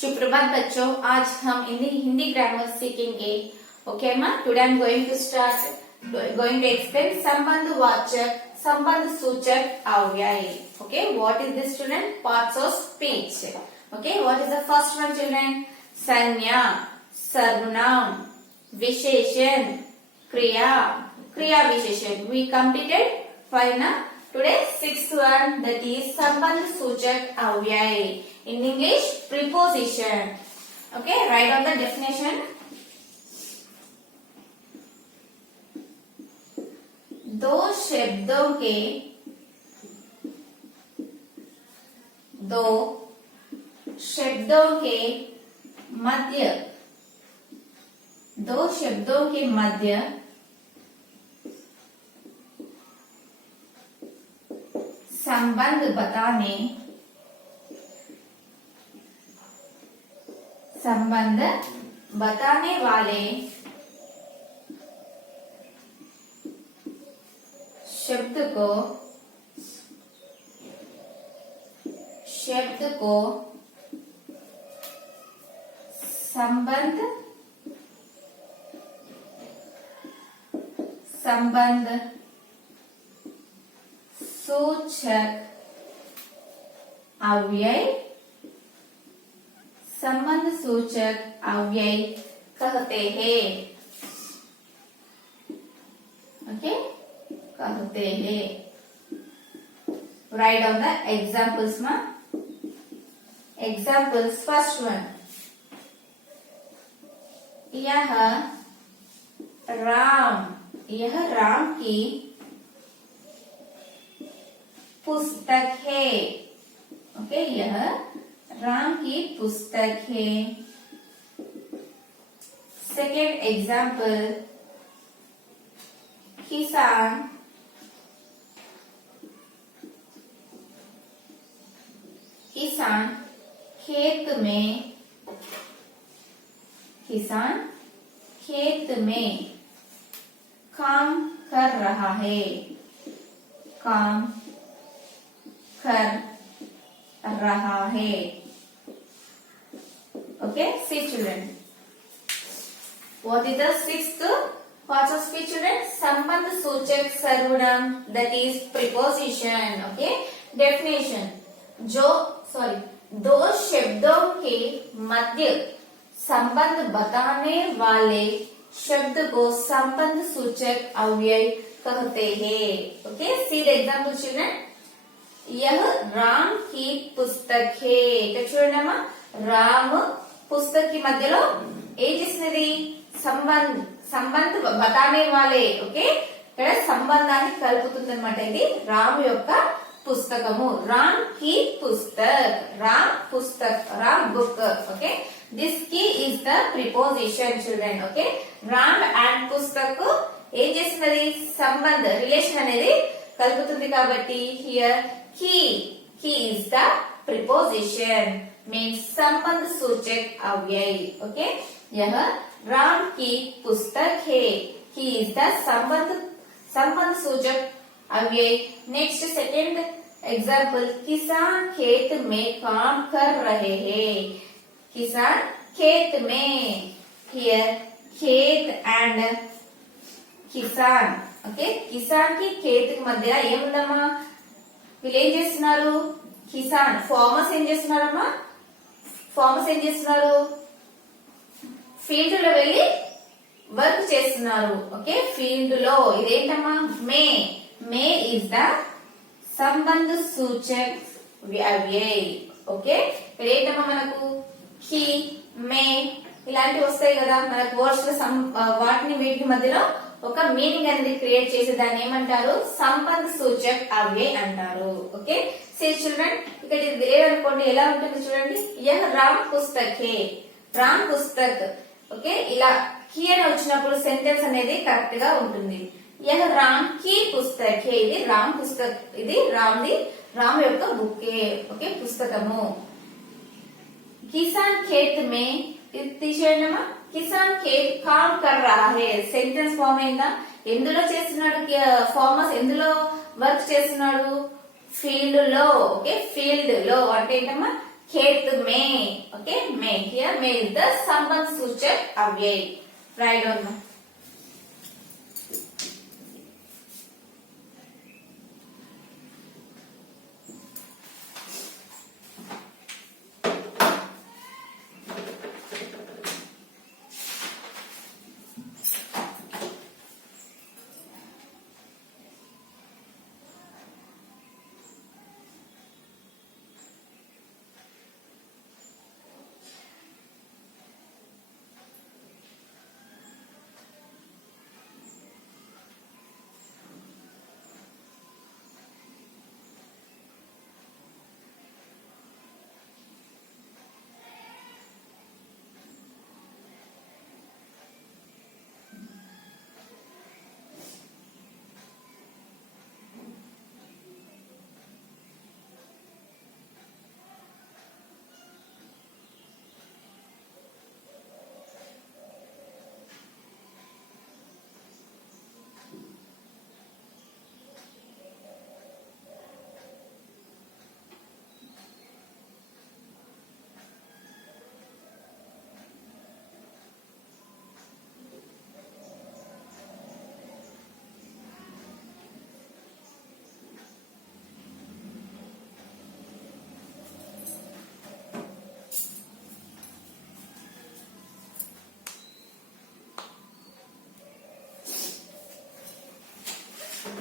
सुप्रभात बच्चों, आज हम हिंदी ग्रामर सीखेंगे. ओके माँ, today I am going to explain संबंध वाचक संबंध सूचक अव्यय. Okay, what is this student? Parts of speech. Okay, what is the first one children? संज्ञा, सर्वनाम, विशेषण, क्रिया, क्रिया विशेषण. We completed 5 now. Today 6th one, that is संबंध सूचक अव्यय. In English, preposition. Okay, write down the definition. दो शब्दों के मध्य संबंध बताने वाले शब्द को संबंध सूचक अव्यय कहते हैं. ओके, कहते हैं. राइट डाउन द एग्जाम्पल्स में. एग्जाम्पल्स, फर्स्ट वन, यह राम की पुस्तक है. ओके, यह राम की पुस्तक है. सेकेंड एग्जाम्पल, किसान खेत में काम कर रहा है. Okay, see children. What is the sixth part of speech children? संबंध सूचक सर्वनाम, that is preposition. Okay, definition. दो शब्दों के मध्य संबंध बताने वाले शब्द को संबंध सूचक अव्यय कहते हैं. Okay, see the example children. यह राम की पुस्तक है. చూడండమ్మా, రామ్ పుస్తక్ కి మధ్యలో ఏం చేసినది? సంబంధ బతానే వాలే. ఓకే, ఇక్కడ సంబంధాన్ని కలుపుతుంది అనమాట. ఇది రామ్ యొక్క పుస్తకము. రామ్ కి పుస్తక్, రామ్ బుక్. ఓకే, దిస్ కి is the preposition children. Okay, Ram and పుస్తక్ ఏం చేసినది? సంబంధ, రిలేషన్ అనేది కలుపుతుంది. కాబట్టి here he is the preposition, means संबंध सूचक अव्यय. ओके, यह राम की पुस्तक है. he is the संबंध सूचक अव्यय. नेक्स्ट सेकंड एग्जाम्पल, किसान खेत में काम कर रहे हैं. किसान खेत में, हियर खेत एंड किसान. ओके, किसान की खेत मध्य ఏముందమ్మా? వీళ్ళు ఏం చేస్తున్నారు? కిసాన్ ఫార్మర్స్ ఏం చేస్తున్నారమ్మా? ఫీల్డ్ లో వెళ్ళి వర్క్ చేస్తున్నారు. ఓకే, ఫీల్డ్ లో. ఇదేంటమ్మా? మే ఇస్ ద సంబంధ సూచక్ అవ్యయ్. ఓకే, ఇక్కడ ఏంటమ్మా మనకు హీ, మే ఇలాంటివి వస్తాయి కదా మనకు వర్డ్స్ లో. వాటిని వీటి మధ్యలో ఒక మీనింగ్ అనేది క్రియేట్ చేసి దాన్ని ఏమంటారు? సంబంధ సూచక్ అవ్యయ్ అంటారు. ఓకే, సీ చిల్డ్రన్, ఇక్కడ ఇది లేదనుకోండి ఎలా ఉంటుంది చూడండి. యహ్ రామ్ పుస్తక్ హే, రామ్ పుస్తక్. ఓకే, ఇలా కీ అని వచ్చినప్పుడు సెంటెన్స్ అనేది కరెక్ట్ గా ఉంటుంది. యహ్ రామ్ కీ పుస్తక్ హే, ఇది రామ్ పుస్తక్, ఇది రామ్ యొక్క బుక్కే. ఓకే, పుస్తకము. కిసాన్ ఖేత్ మే, ఇది తీసేయండమ్మా. కిసాన్ ఖేత్ కామ్ కర్ రహా హై, సెంటెన్స్ ఫామ్ అయిందా? ఎందులో చేస్తున్నాడు? ఫార్మర్స్ ఎందులో వర్క్ చేస్తున్నాడు? ఫీల్డ్ లో. ఓకే, ఫీల్డ్ లో అంటే ఏంటమ్మా? खेत में. ओके, में may. Here may is the संबंध सूचक अव्यय. Write down.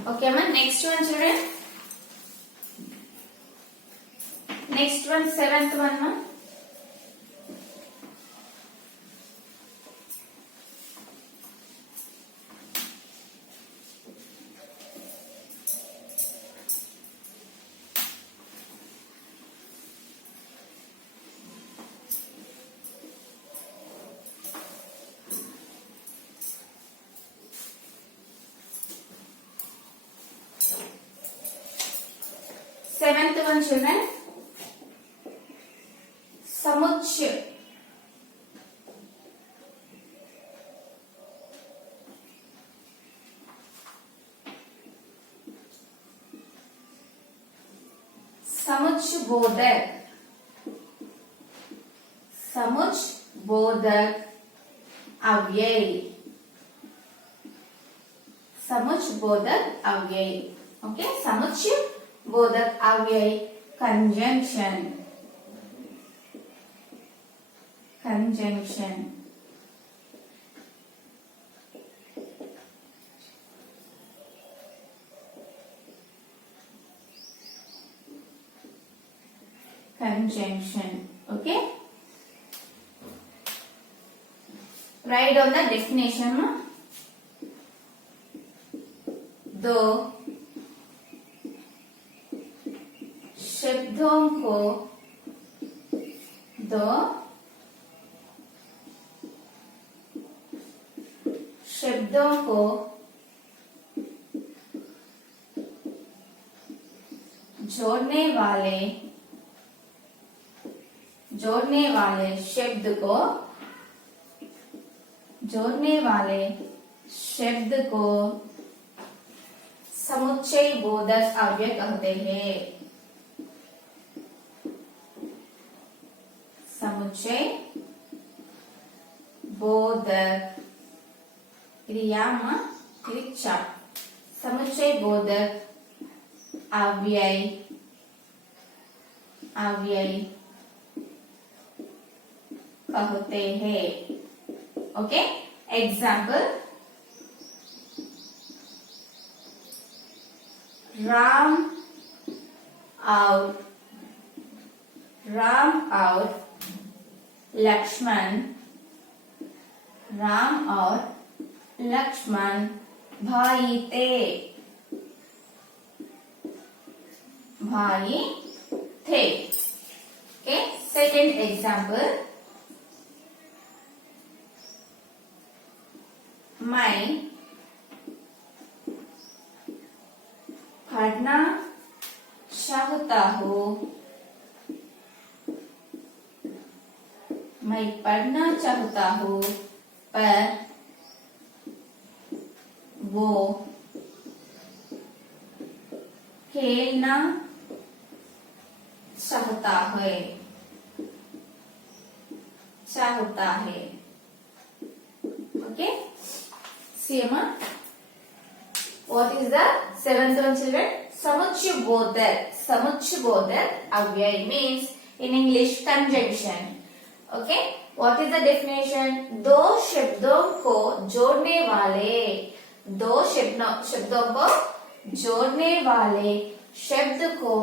Okay, man. Next one, children. Next one, seventh one, man. Seventh one, children. समुच्चय. समुच्चय बोधक. समुच्चय बोधक अव्यय. समुच्चय बोधक अव्यय. ओके, समुच्चय बोधक अव्यय. Conjunction. Conjunction. Conjunction. Okay. Write down the definition. दो शब्दों को जोड़ने वाले शब्द को समुच्चय बोधक अव्यय कहते हैं. समुच्चय बोधक क्रिया समुच्चय बोधक अव्यय कहते हैं. Okay, example. राम और लक्ष्मण भाई थे. Okay, second example. मैं पढ़ना चाहता हूँ. पर वो खेलना चाहता है. चाहता है. Okay. See, Amma. What is the seventh one, children? Samuchyabodak. Samuchyabodak avyay means in English conjunction. Okay. What is the definition? दो शब्दों को जोड़ने वाले, दो शब्दों को जोड़ने वाले शब्द को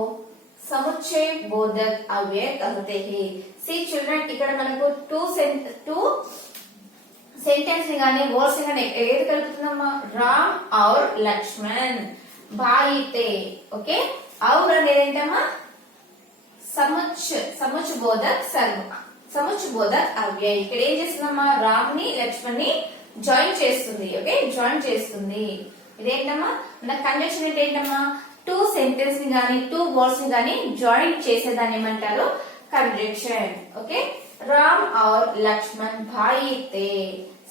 समुच्चय बोधक अव्यय कहते हैं. See children, ఇక్కడ మనకు two सेंटेंस ని గాని వర్డ్స్ ని గాని ఏది కలుపుతున్నామా? రామ్ और లక్ష్మణ్ భాయి తే. ఓకే, और అనేది ఏంటమ్మా? సముచ్ బోధక్ సర్వ, సముచ్ బోధక్ అవ్యయ్. ఇక్కడ ఏం చేస్తుందమ్మా? రామ్ ని లక్ష్మణ్ ని జాయిన్ చేస్తుంది. ఓకే, జాయిన్ చేస్తుంది. ఇదేంటమ్మా? మన కంజంక్షన్ అంటే ఏంటమ్మా? టూ సెంటెన్స్ ని గాని టూ వర్డ్స్ ని గాని జాయిన్ చేసేదాన్ని ఏమంటారు? कंजंक्शन. ओके, राम और लक्ष्मण भाई थे.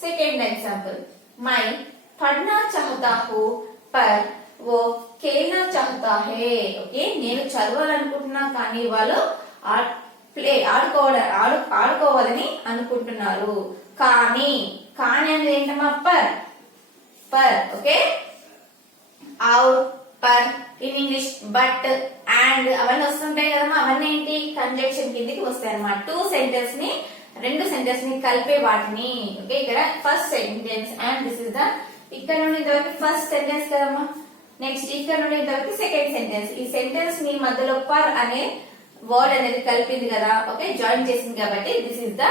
सेकेंड एग्जाम्पल, मैं पढ़ना चाहता हूँ पर वो खेलना चाहता है. ओके, నేను చదవాలనుకుంటున్నా కానీ వాళ్ళు ఆడుకోవాలని అనుకుంటున్నారు. కానీ అనేది ఏంటమ్మా? పర్. ఓకే, और पर ఇన్ ఇంగ్లీష్ బట్ అండ్ అవన్నీ వస్తుంటాయి కదమ్మా. అవన్నీ ఏంటి? కంజంక్షన్ కిందకి వస్తాయి అన్నమాట. రెండు సెంటెన్స్ ని కలిపే వాటిని. ఓకే, ఇక్కడ first sentence and this is the, ఇక్కడ నుండి ఇంతవరకు ఫస్ట్ సెంటెన్స్ కదమ్మా. నెక్స్ట్ ఇక్కడ నుండి ఇంతవరకు సెకండ్ సెంటెన్స్. ఈ సెంటెన్స్ ని మధ్యలో పర్ అనే వర్డ్ అనేది కలిపింది కదా. ఓకే, జాయిన్ చేసింది కాబట్టి దిస్ ఇస్ ద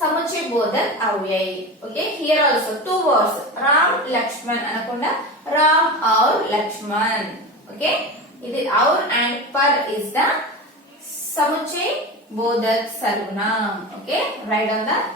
సముచయ బోధక్ అవ్యయ్. Okay, here also two words Ram Lakshman అనకుండా రామ్ और లక్ష్మణ్. ఓకే, ఇది और and पर is the समुच्चय बोधक सर्वनाम. Okay, write down.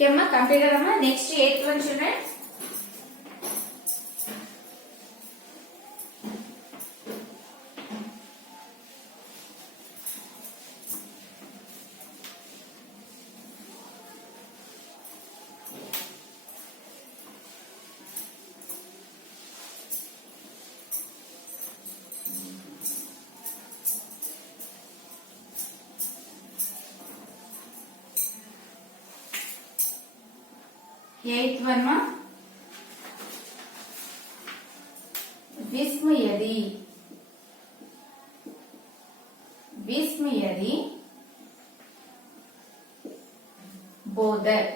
ఓకే అమ్మా, కంప్లీట్ అమ్మా. Next 8th one children. Eighth one मा विस्मयति विस्मयति बोधक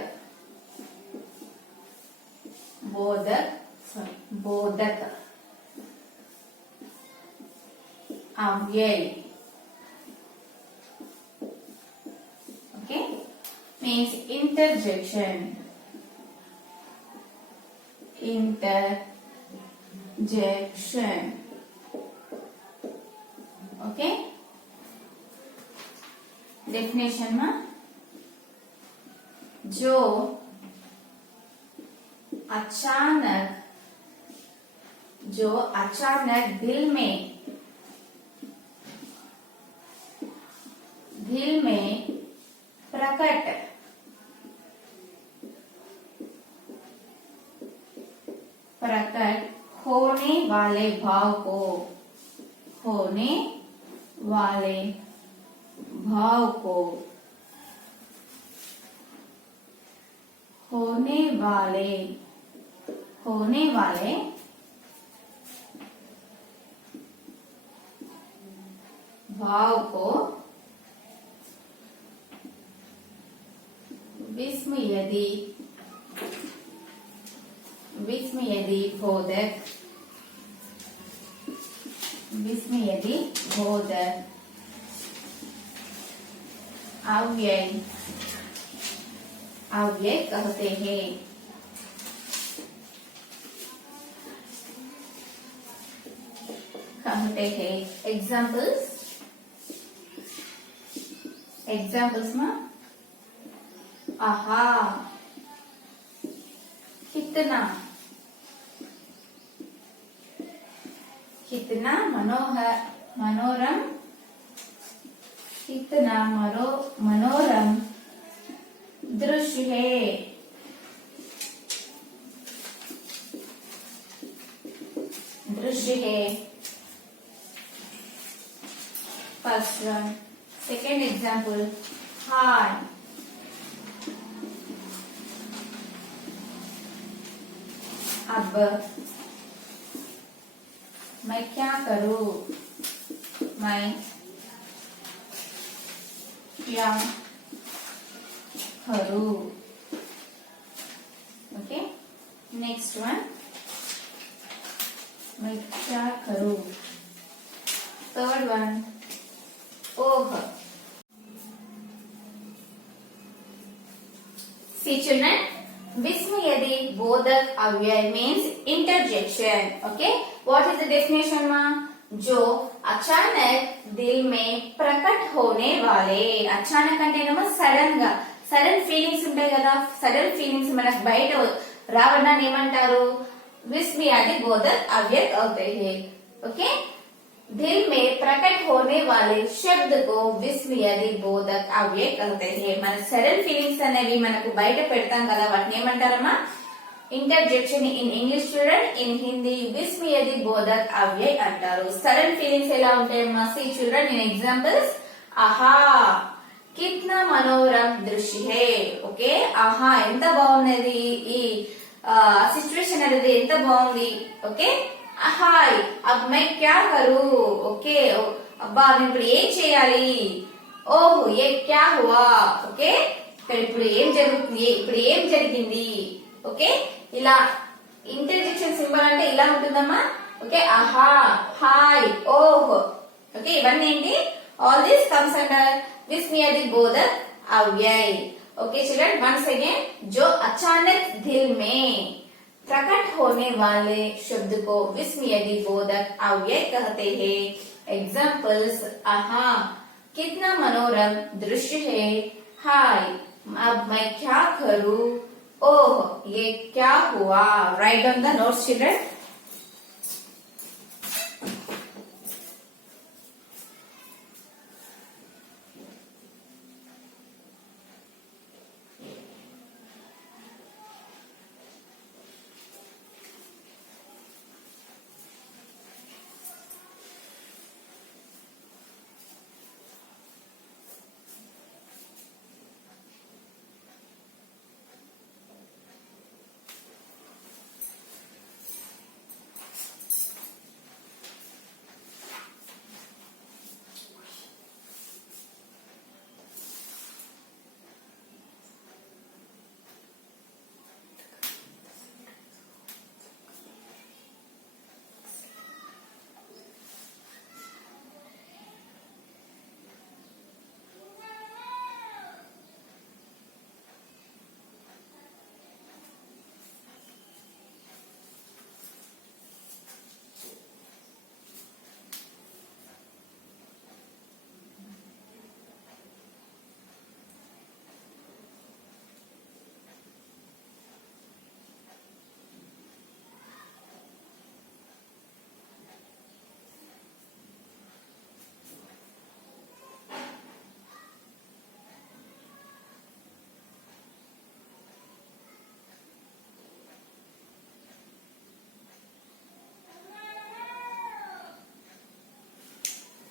बोधक बोधक अव्यय. Okay, means interjection. Interjection. Okay, definition में जो अचानक दिल में प्रकट होने वाले भाव को होने वाले भाव को विस्मयति बोधक अव्यय कहते हैं. एग्जाम्पल्स में आहा, कितना मनोरम दृश्य है. First one. सेकेंड एग्जाम्पल, हाय, अब मैं क्या करूं, मैं क्या करूं. ओके, नेक्स्ट वन, मैं क्या करूं. थर्ड वन, ओह. See children, विस्मयति बोधक अव्यय means interjection. Okay, what is the definition ma? जो अचानक दिल में प्रकट होने वाले, अचानक అంటే ఏమో సడన్ గా, సడన్ ఫీలింగ్స్ ఉంటాయి కదా, సడన్ ఫీలింగ్స్ మనకు బయట రావడాన్ని ఏమంటారు, विस्मयति बोधक अव्यय कहते हैं. ओके, दिल में प्रकट होने वाले शब्द को विस्मयति बोधक अव्यय कहते हैं. మన సడన్ ఫీలింగ్స్ అనేవి మనకు బయట పెడతాం కదా, వాటిని ఏమంటారమ్మా, interjection in English student, in Hindi విస్మయతి బోధక్ అవ్యయ్ అంటారు. సడన్ ఫీలింగ్స్ ఎలా ఉంటాయమ్మా, సీ చిల్డ్రన్ ఇన్ ఎగ్జాంపుల్స్, ఆహా, కిత్నా మనోరమ్ దృశ్య హై. ఓకే, ఆహా ఎంత బాగున్నది, ఈ సిచ్యువేషన్ అనేది ఎంత బాగుంది. ఓకే, హాయ్, అబ్ మై క్యా కరూ. ఓకే, అబ్బా నేను ఇప్పుడు ఏం చేయాలి. ఓహ్, ఏ క్యా హువా. ఓకే, ఇక్కడ ఇప్పుడు ఏం జరుగుతుంది, ఇప్పుడు ఏం జరిగింది. ఓకే, ఇలా ఇంటర్జెక్షన్ సింబల్ అంటే ఇలా ఉంటుందమ్మా. ఓకే, ఆహా, హాయ్, ఓహ్. ఓకే, ఇవన్నీ ఏంటి, ఆల్ దిస్ కమ్స్ అండర్ విస్మయతి बोधक अव्यय. ओके चिल्ड्रन, वंस अगेन, जो अचानक दिल में प्रकट होने वाले शब्द को विस्मयति बोधक अव्यय कहते हैं. एग्जाम्पल्स, आहा, कितना मनोरम दृश्य है. हाय, अब मैं क्या करूं? ओह, ये क्या हुआ? Write down the notes children.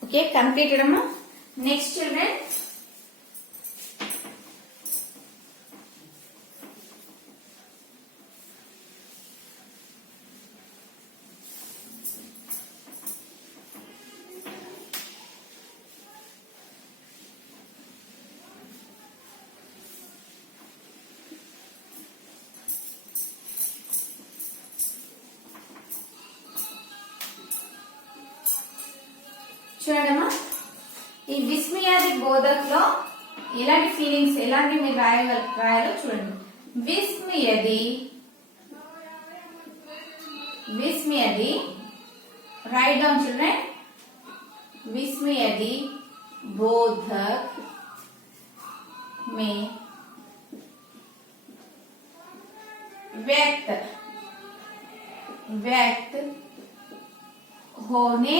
Okay, completed amma. Next children. చూడమ్మా, ఈ విస్మయాది బోధకలో ఎలాంటి ఫీలింగ్స్ ఎలాంటి మీరు రాయాలో చూడండి. విస్మయది, విస్మయది, राइट डाउन चिल्ड्रन. विस्मयदी बोधक में व्यक्त व्यक्त होने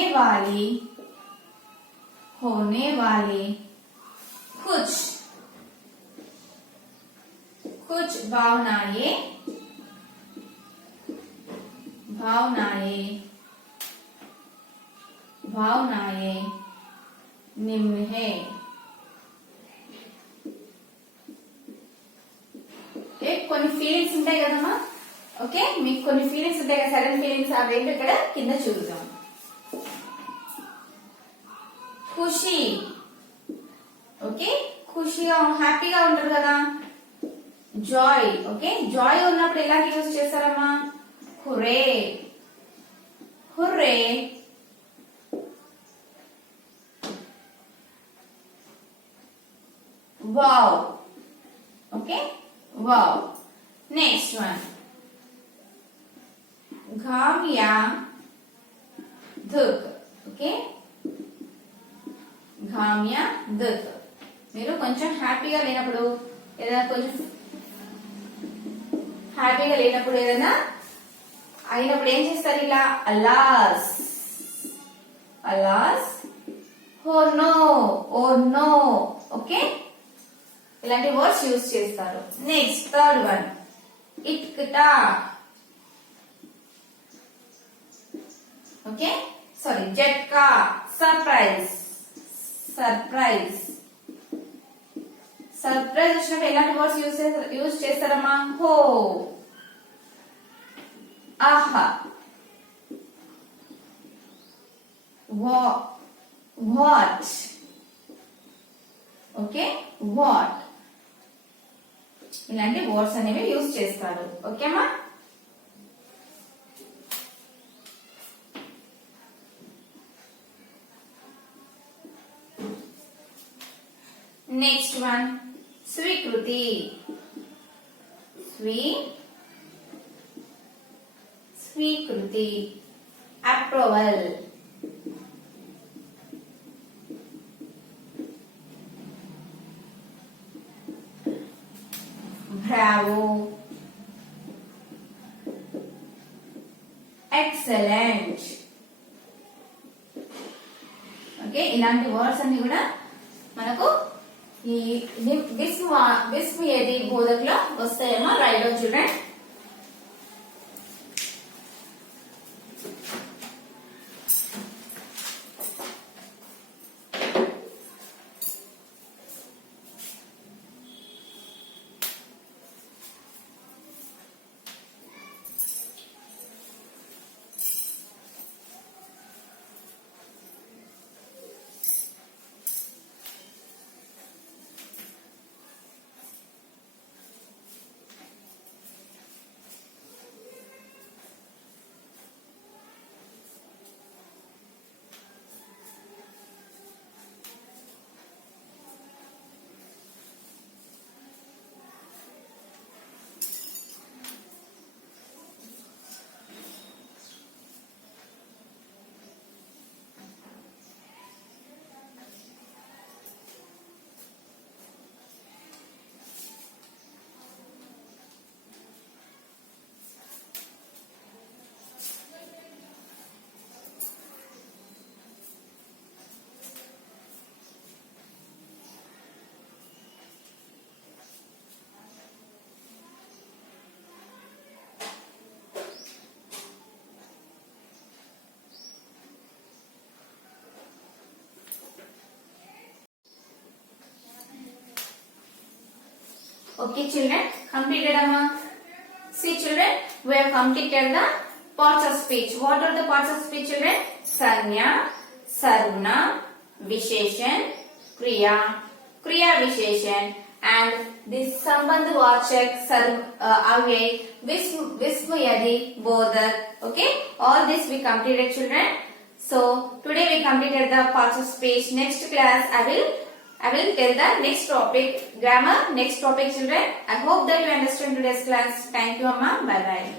वाली कुछ कुछ भावनाएं निम्न है. కొన్ని ఫీలింగ్స్ ఉంటాయి కదమ్మా. ఓకే, మీకు కొన్ని ఫీలింగ్స్ ఉంటాయి కదా, సడన్ ఫీలింగ్స్. అవేంటో ఇక్కడ కింద చూద్దాం. ఖుషి, ఓకే, ఖుషిగా హ్యాపీగా ఉంటారు కదా. జాయ్, ఓకే, జాయ్ ఉన్నప్పుడు ఎలా యూజ్ చేస్తారమ్మా? Hurray, hurray. Wow, okay, wow. Next one घामिया धुक. ఓకే, घामिया धुक. మీరు కొంచెం హ్యాపీగా లేనప్పుడు, ఏదైనా కొంచెం హ్యాపీగా లేనప్పుడు, ఏదైనా అయినప్పుడు ఏం చేస్తారు? ఇలా alas, alas, oh no, oh no. Okay, ఇలాంటి వర్డ్స్ యూజ్ చేస్తారు. నెక్స్ట్ థర్డ్ వన్ ఇట్కటా. ఓకే, సారీ, జట్కా, సర్ప్రైజ్, సర్ప్రైజ్. సర్ప్రైజ్ వచ్చినప్పుడు ఎలాంటి వర్డ్స్ యూజ్ చేస్తారమ్మా? హో, ఆహా, వాట్. Okay, what. ఇలాంటి వర్డ్స్ అనేవి యూజ్ చేస్తారు. ఓకేమా? नेक्स्ट वन स्वीकृति. स्वीकृति, अप्रूवल. bravo, excellent. ఓకే, ఇలాంటి వర్డ్స్ అన్ని కూడా మనకు ఈ విస్మయేది బోధకులో వస్తాయేమో. Write down children. Okay, children, completed amma. See, children, we have completed the parts of speech. What are the parts of speech, children? Sanya, Sarvana, Visheshan, Kriya, Kriya Visheshan, and this Sambandhvachak, Avyay, Vismayadi, Bodhak. Okay, all this we completed, children. So today we completed the parts of speech. Next class I will tell the next topic, grammar, next topic, children. I hope that you understand today's class. Thank you, Amma. Bye bye.